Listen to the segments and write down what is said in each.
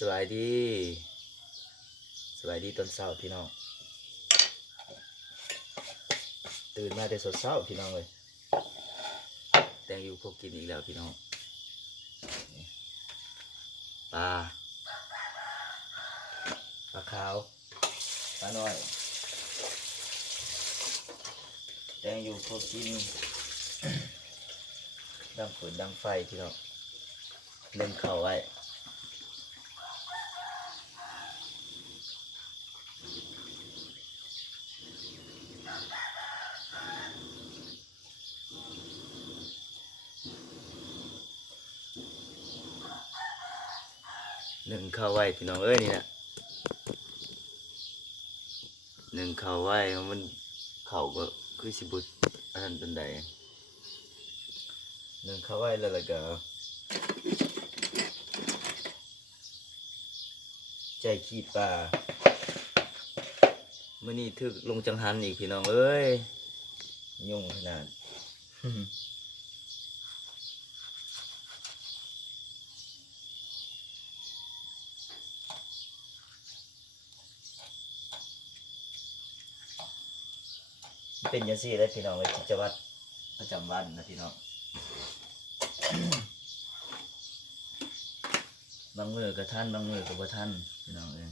สวัสดีสวัสดีตอนเช้าพี่น้องตื่นมาแต่สดเช้าพี่น้องเลยแตงอยู่พวกกินอีกแล้วพี่น้องปลาขาวปลาน้อยแตงอยู่พวกกินดังฝืนดังไฟพี่น้องเล่นเข่าไว้หนึ่งเข้าไว้พี่น้องเอ้ยนี่นะหนึ่งเข้าไว้มันเข่าก็คือสิบุตอันนั้นเป็นใดหนึ่งเข้าไว้แล้วก็ใจขี้ปลาเมื่อนี้ถึกลงจังหันอีกพี่น้องเอ้ยยุ่งขนาดเป็นยังซี่ได้พี่น้องเลยกิจวัตรประจำวันนะพี่น้องบางมือกับท่านบางมือกับบ่ท่านพี่น้องเอง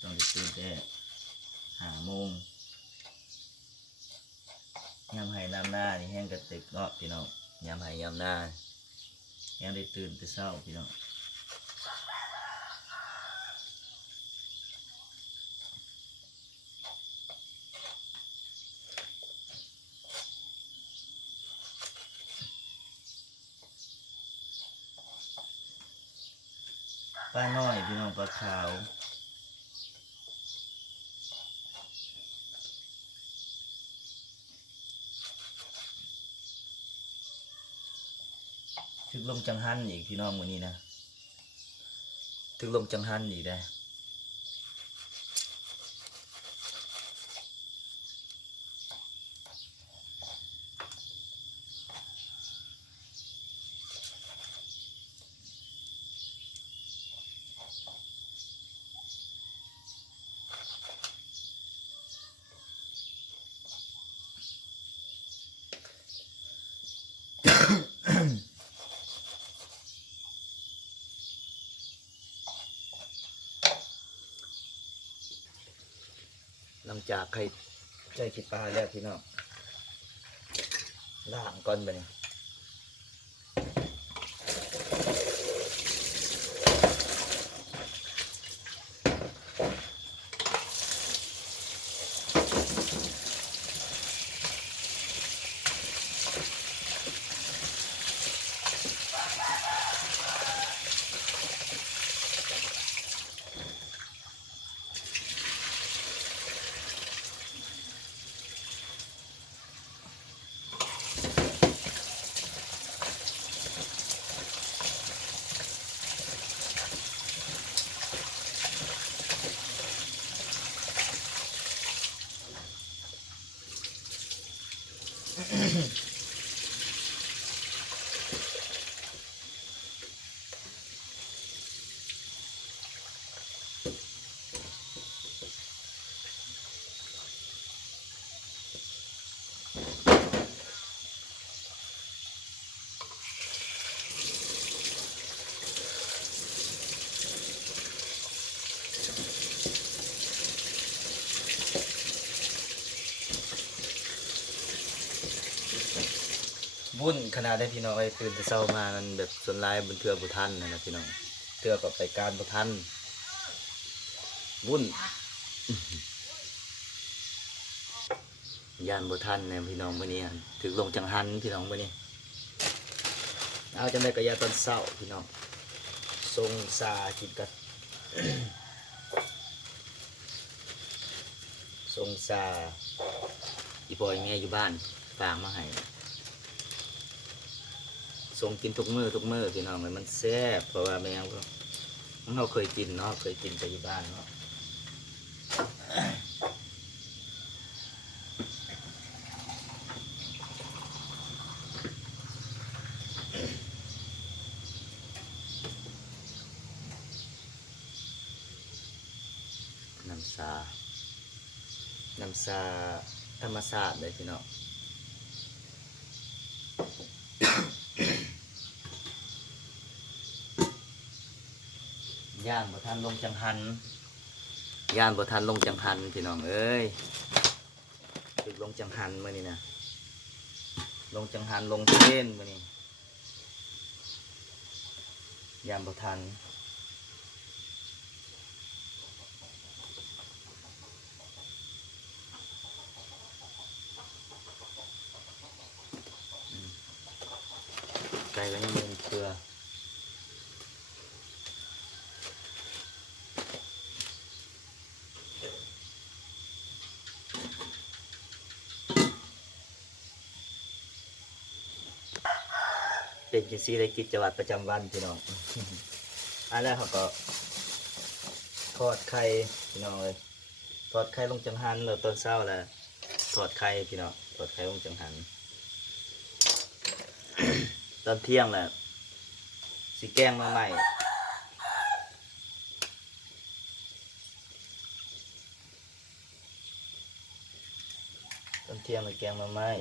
ต้องได้ตื่นแต่5 โมงยามไห้น้ำหน้านี่แห้งกระติกเนาะพี่น้องยามไห้ยามหน้ายังได้ตื่นแต่เช้าพี่น้องปลาน้อยพี่น้องปลาขาวถึกลมจังหันอีกพี่น้องวันนี้นะถึกลมจังหันอีกได้หลังจากใครใจคิดปลาแล้วพี่น้องล่างก่อนไปเนี่ยวุ่นขนาดได้พี่น้องไอ้ตื่นแต่เช้ามามันแบบส่วนร้ายบนเทือกบุทันนะพี่น้องเทือกกับไปการบุทันวุ่นยานบุทันเนี่ยพี่น้องวันนี้ถึงลงจังหันพี่น้องวันนี้เอาจำได้กระยาตอนเช้าพี่น้องทรงซากินกันทรงซาอีปอยแม่อยู่บ้านฝากมาให้ทรงกินทุกมื้อพี่น้องเลยมันแซ่บเพราะว่าแมวเราเคยกินเนาะเคยกินแต่อยู่บ้านเนาะ ซาน้ำซาธรรมชาติเลยพี่น้องย่านบ่ทันลงจังหันย่านบ่ทันลงจังหันพี่น้องเอ้ยถึกลงจังหันมื้อนี้นะลงจังหันลงเทรนมื้อนี้ย่านบ่ทันไก่ก็ยังมีเกลือเป็นจังซี่ได้กิจวัตรประจำวันพี่น้องอันแรกเขาก็ทอดไข่พี่น้องเลยทอดไข่ลงจังหันแล้วตอนเช้าแล้วทอดไข่พี่น้องทอดไข่ลงจังหันตอนเที่ยงแหละสิแกงมาใหม่ตอนเที่ยงเลยแกงมาใหม่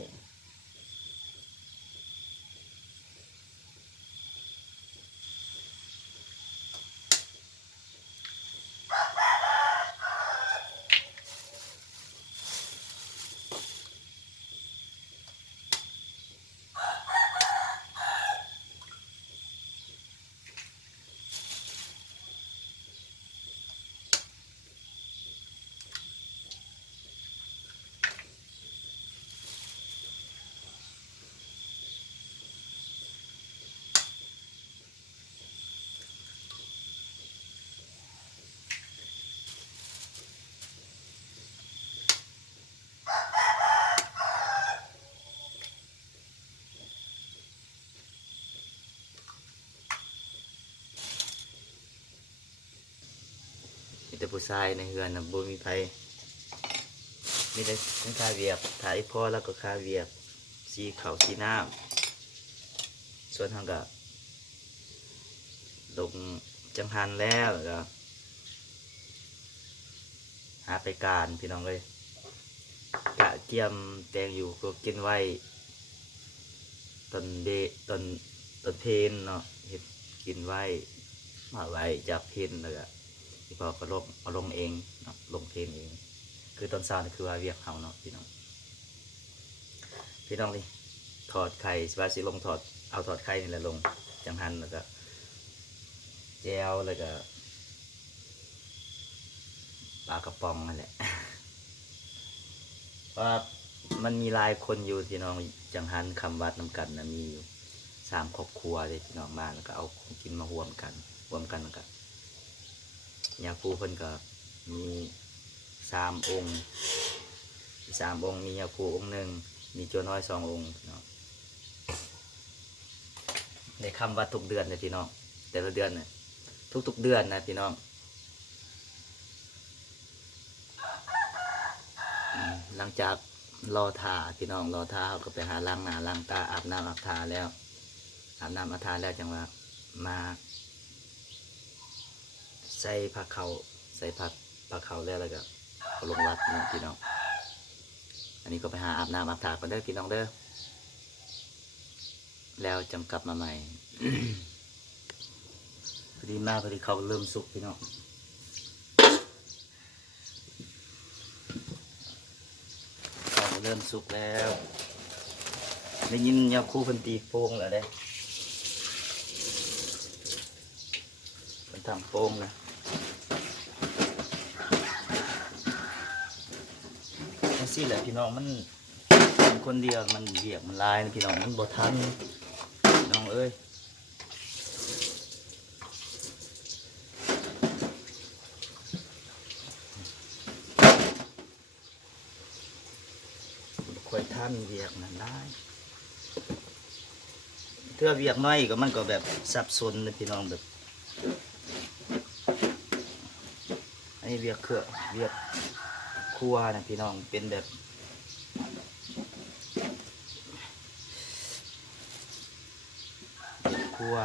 มีแต่ผู้ชายในเฮือนนะบ่มีไผมีแต่ค่าเวียกถ่ายพ่อแล้วก็ค่าเวียกสีข้าวสีน้ำส่วนทางก็ลงจังหันแล้วก็หาไปการพี่น้องเลยกะเตรียมแตงอยู่ก็กินไว้ตอนเดตอนเพนเนาะเห็ดกินไว้มาไว้จากเพนเลยอะที่พอก็ลงเอาลงเองเนาะลงเพนเองคือตอนเช้านี่คือว่าเวียกเขาเนาะพี่น้องนี่ถอดไข่สิลงถอดเอาถอดไข่นี่แหละลงจังหันแล้วก็แจวแล้วก็ปลากระป๋องนั่นแหละ ว่ามันมีหลายคนอยู่พี่น้องจังหันคำวัดนำกันนะมีอยู่3 ครอบครัวเลยพี่น้องมาแล้วก็เอาของกินมาร่วมกันแล้วก็ยาคูเพิ่นก็มี3 องค์มียาคูองค์หนึ่งมีโจน้อย2 องค์พี่น้องในคำวัดทุกเดือนเลยพี่น้องแต่ละเดือนเนี่ยทุกๆเดือนนะพี่น้องหลังจากรอทาพี่น้องรอทาเขาก็ไปหาล้างหน้าล้างตาอาบน้ำอาบทาแล้วอาบน้ำอาบทาแล้วจังว่ามาใส่ผักเขาแล้วก็เอาลงวัดนะพี่น้องอันนี้ก็ไปหาอาบน้ำอาบทาก่อนเด้อพี่น้องเด้อแล้วจังกลับมาใหม่ พอดีเขาเริ่มสุกพี่น้องเริ่มสุกแล้วได้ยินยาคูเพิ่นตีโป่งแล้วเด้เพิ่นทำโป่งนะนั่นสิแหละพี่น้องมันคนเดียวมันเบียกมันลายนะพี่น้องมันบ่ทันพี่น้องเอ้ยค่อยทันเบียกมันได้เทื่อเบียกน้อยก็มันก็แบบสับสนนะพี่น้องแบบอันนี้เบียกครัวนะพี่น้องเป็นแบบครัว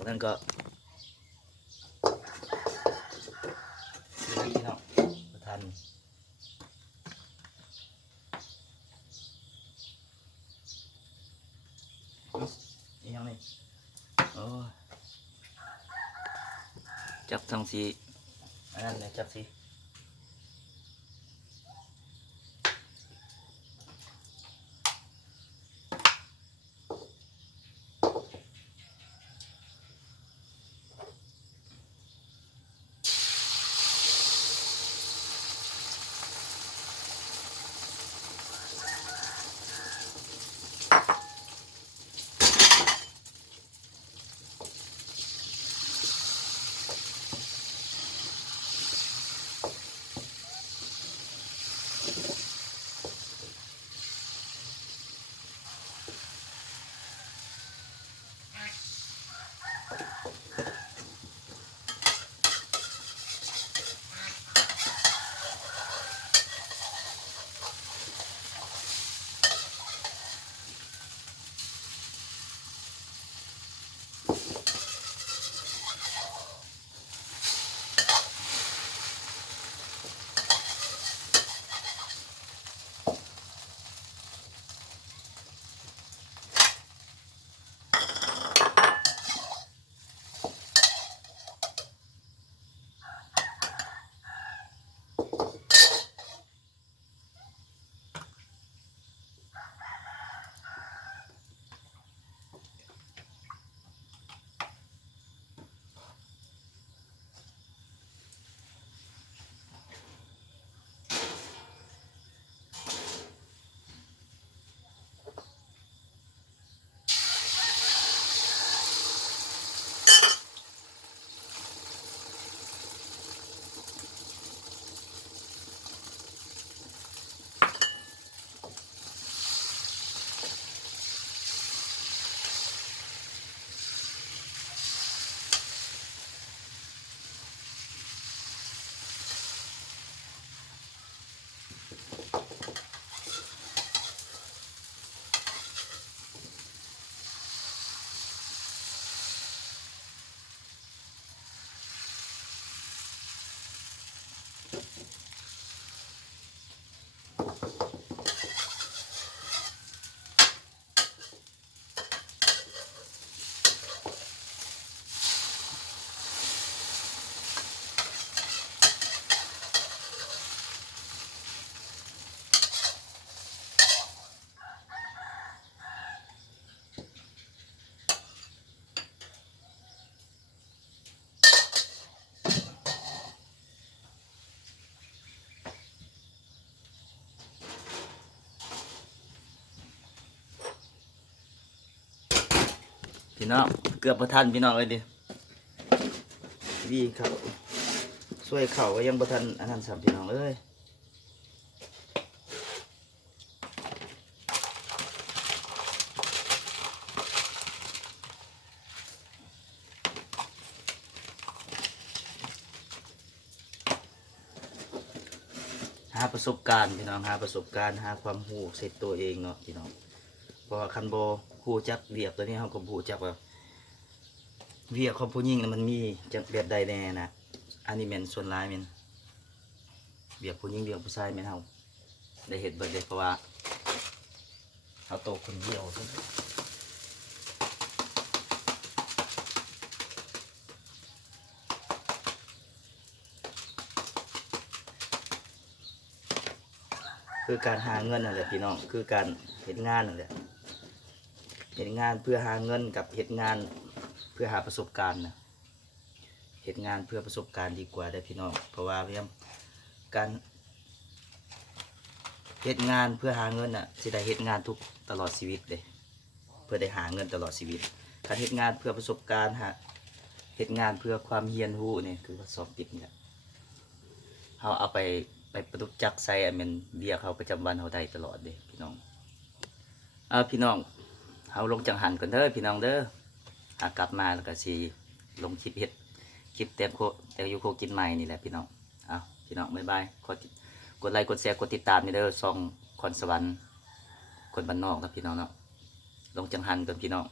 จากนั้นก็พี่น้องประทานนี่ยังไงโอ้จับทั้งสีอันนั้นเลยจับสีพี่น้องเกือบประทันพี่น้องเลยดิพี่เขาช่วยเขาก็ยังประทันอันนั้นสามพี่น้องเลยหาประสบการณ์พี่น้องหาประสบการณ์หาความรู้เสร็จตัวเองเนาะพี่น้องเพราะว่าคันโบผู้จักเรียบตัวนี้เขาก็ผู้จักว่าเวียของผู้หญิงนะมันมีจักแบบใดแน่นะอันนี้เป็นส่วนร้ายเป็นเวียผู้หญิงเวียผู้ชายเป็นเขาได้เห็นเบิดเลยเพราะว่าเขาโตคนเดียวคือการหาเงินนั่นแหละพี่น้องคือการเห็นงานนั่นแหละเห็นงานเพื่อหาเงินกับเห็นงานเพื่อหาประสบการณ์นะเห็นงานเพื่อประสบการณ์ดีกว่าได้พี่น้องเพราะว่าเรื่องการเฮ็ดงานเพื่อหาเงินอ่ะสิได้เฮ็ดงานทุกตลอดชีวิตเลยเพื่อได้หาเงินตลอดชีวิตการเฮ็ดงานเพื่อประสบการณ์เฮ็ดงานเพื่อความเฮียนรู้นี่คือว่าสอบติดนี่แหละเขาเอาไปประยุกต์จักใส่อันเป็นเบี้ยเขาประจำวันเขาได้ตลอดเลยพี่น้องพี่น้องเขาลงจังหันกันเด้อพี่น้องเด้อหากกลับมาแล้วก็สิลงคลิปเฮ็ดคลิปแต่อยู่โคกินใหม่นี่แหละพี่น้องพี่น้องบ๊ายบายกดไลค์กดแชร์กดติดตามนี่เด้อซองคอนสวรรค์คนบ้านนอกครับพี่น้องเนาะลงจังหันกันพี่น้อง